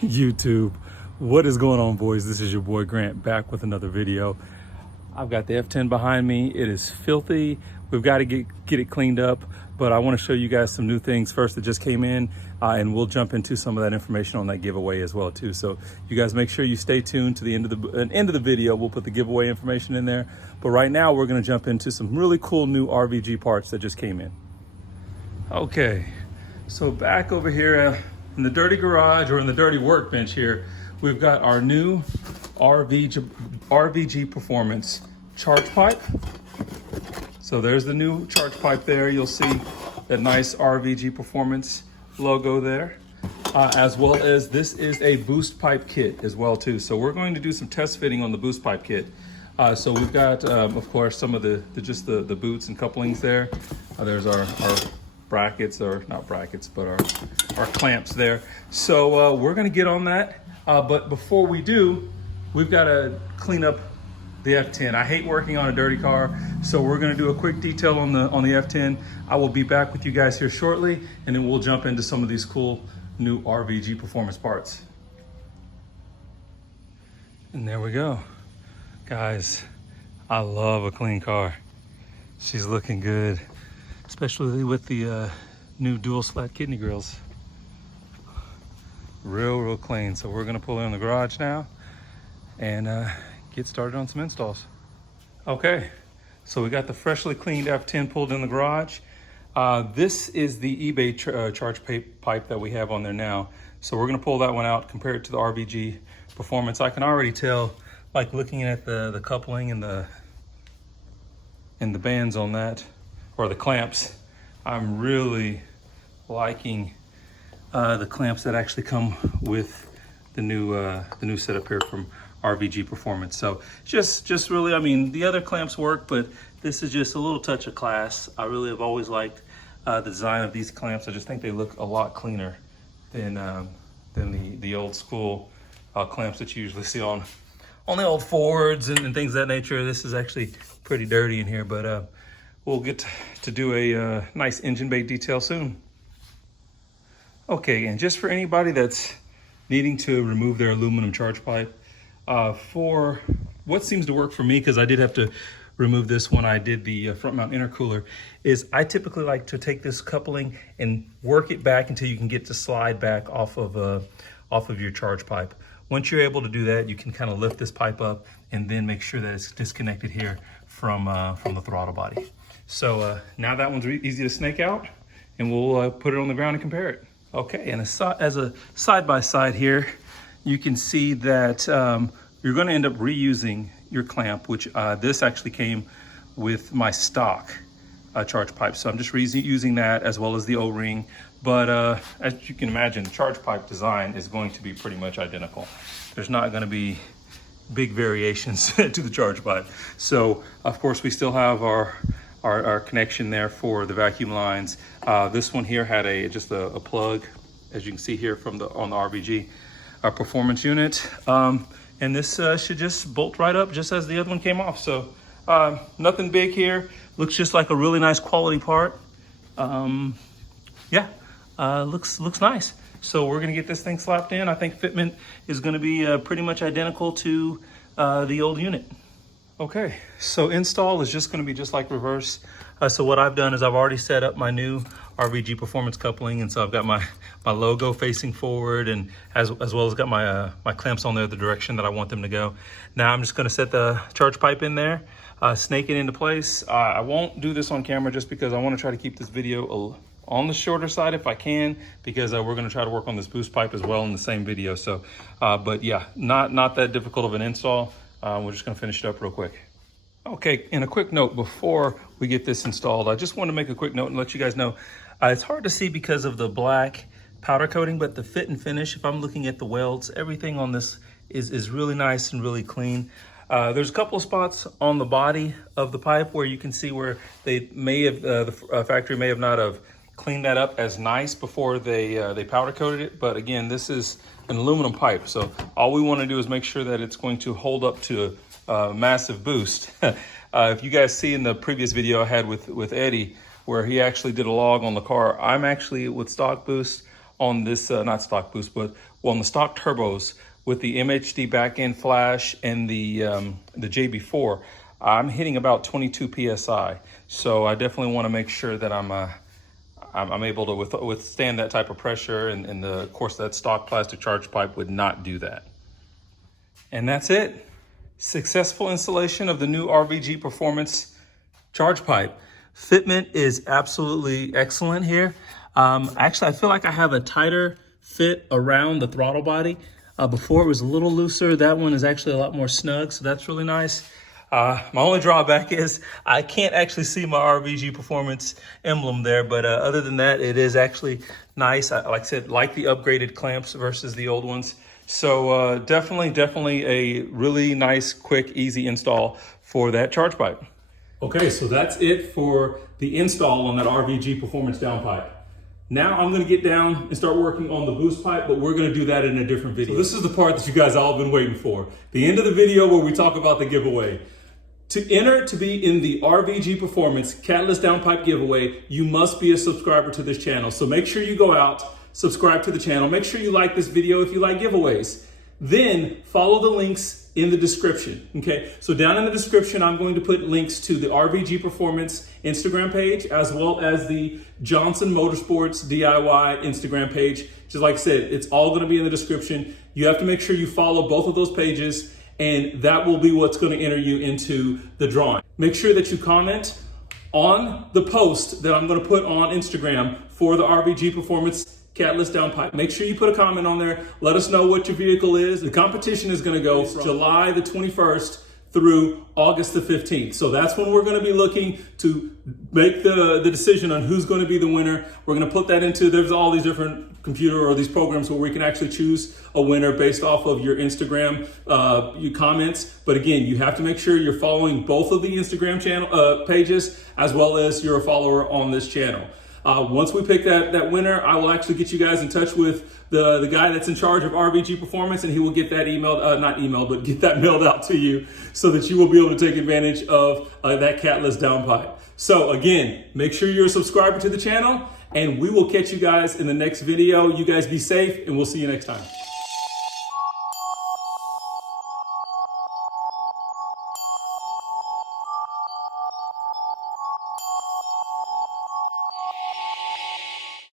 YouTube. What is going on, boys? This is your boy Grant back with another video. I've got the F10 behind me. It is filthy. We've got to get it cleaned up, but I want to show you guys some new things first that just came in, and we'll jump into some of that information on that giveaway as well too. So you guys make sure you stay tuned to the end of the video. We'll put the giveaway information in there, but right now we're going to jump into some really cool new RVG parts that just came in. Okay, so back over here in the dirty garage, or in the dirty workbench here, we've got our new RVG Performance charge pipe. So there's the new charge pipe there. You'll see that nice RVG Performance logo there, as well as this is a boost pipe kit as well too. So we're going to do some test fitting on the boost pipe kit. So we've got, of course, some of the boots and couplings there. There's our brackets, or not brackets, but our clamps there. So we're gonna get on that. But before we do, we've got to clean up the F10. I hate working on a dirty car, so we're going to do a quick detail on the F10. I will be back with you guys here shortly, and then we'll jump into some of these cool new RVG Performance parts. And there we go. Guys, I love a clean car. She's looking good, especially with the new dual slat kidney grills. Real clean. So we're gonna pull her in the garage now and get started on some installs. Okay, so we got the freshly cleaned F10 pulled in the garage. This is the Ebay Chargepipe that we have on there now. So we're gonna pull that one out, compare it to the RVG Performance. I can already tell, like looking at the coupling and the bands on that, or the clamps, I'm really liking the clamps that actually come with the new setup here from RVG Performance. So just really, I mean, the other clamps work, but this is just a little touch of class. I really have always liked the design of these clamps. I just think they look a lot cleaner than the old school clamps that you usually see on the old Fords and things of that nature. This is actually pretty dirty in here, but we'll get to do a nice engine bay detail soon. Okay, and just for anybody that's needing to remove their aluminum charge pipe, for what seems to work for me, because I did have to remove this when I did the front mount intercooler, is I typically like to take this coupling and work it back until you can get to slide back off of your charge pipe. Once you're able to do that, you can kind of lift this pipe up and then make sure that it's disconnected here from the throttle body. So now that one's easy to snake out, and we'll put it on the ground and compare it. Okay, and as a side-by-side here, you can see that you're going to end up reusing your clamp, which this actually came with my stock charge pipe. So I'm just reusing that, as well as the O-ring. But as you can imagine, the charge pipe design is going to be pretty much identical. There's not going to be big variations to the charge pipe. So of course we still have our connection there for the vacuum lines. This one here had just a plug, as you can see here on the RVG Performance Unit. And this should just bolt right up just as the other one came off. So nothing big here. Looks just like a really nice quality part. Yeah, looks nice. So we're gonna get this thing slapped in. I think fitment is gonna be pretty much identical to the old unit. Okay, so install is just going to be just like reverse. So what I've done is I've already set up my new RVG Performance coupling, and so I've got my logo facing forward, and as well as got my clamps on there the direction that I want them to go. Now I'm just going to set the charge pipe in there, snake it into place. I won't do this on camera just because I want to try to keep this video on the shorter side if I can, because we're going to try to work on this boost pipe as well in the same video. So, but yeah, not that difficult of an install. We're just gonna finish it up real quick. Okay, and a quick note before we get this installed, I just want to make a quick note and let you guys know, it's hard to see because of the black powder coating, but the fit and finish, if I'm looking at the welds, everything on this is really nice and really clean. There's a couple of spots on the body of the pipe where you can see where they may have, the factory may have not have cleaned that up as nice before they powder coated it. But again, this is an aluminum pipe, so all we want to do is make sure that it's going to hold up to a massive boost. If you guys see in the previous video I had with Eddie, where he actually did a log on the car, I'm actually with stock boost on this, not stock boost, but on the stock turbos with the MHD back end flash and the JB4, I'm hitting about 22 PSI. So I definitely want to make sure that I'm able to withstand that type of pressure, and of course that stock plastic charge pipe would not do that. And that's it. Successful installation of the new RVG Performance charge pipe. Fitment is absolutely excellent here. Actually, I feel like I have a tighter fit around the throttle body. Before it was a little looser. That one is actually a lot more snug, so that's really nice. My only drawback is I can't actually see my RVG Performance emblem there, but other than that, it is actually nice. Like I said, like the upgraded clamps versus the old ones. So definitely a really nice, quick, easy install for that charge pipe. Okay, so that's it for the install on that RVG Performance downpipe. Now I'm gonna get down and start working on the boost pipe, but we're gonna do that in a different video. So this is the part that you guys all been waiting for. The end of the video where we talk about the giveaway. To enter to be in the RVG Performance Catalyst Downpipe giveaway, you must be a subscriber to this channel. So make sure you go out, subscribe to the channel. Make sure you like this video if you like giveaways. Then follow the links in the description, okay? So down in the description, I'm going to put links to the RVG Performance Instagram page, as well as the Johnson Motorsports DIY Instagram page. Just like I said, it's all gonna be in the description. You have to make sure you follow both of those pages, and that will be what's gonna enter you into the drawing. Make sure that you comment on the post that I'm gonna put on Instagram for the RVG Performance Catalyst downpipe. Make sure you put a comment on there. Let us know what your vehicle is. The competition is going to go from July the 21st through August the 15th. So that's when we're going to be looking to make the decision on who's going to be the winner. We're going to put that into, there's all these different computer or these programs where we can actually choose a winner based off of your Instagram your comments. But again, you have to make sure you're following both of the Instagram channel pages, as well as you're a follower on this channel. Once we pick that winner, I will actually get you guys in touch with the guy that's in charge of RVG Performance, and he will get that get that mailed out to you so that you will be able to take advantage of that Catalyst downpipe. So again, make sure you're a subscriber to the channel, and we will catch you guys in the next video. You guys be safe, and we'll see you next time.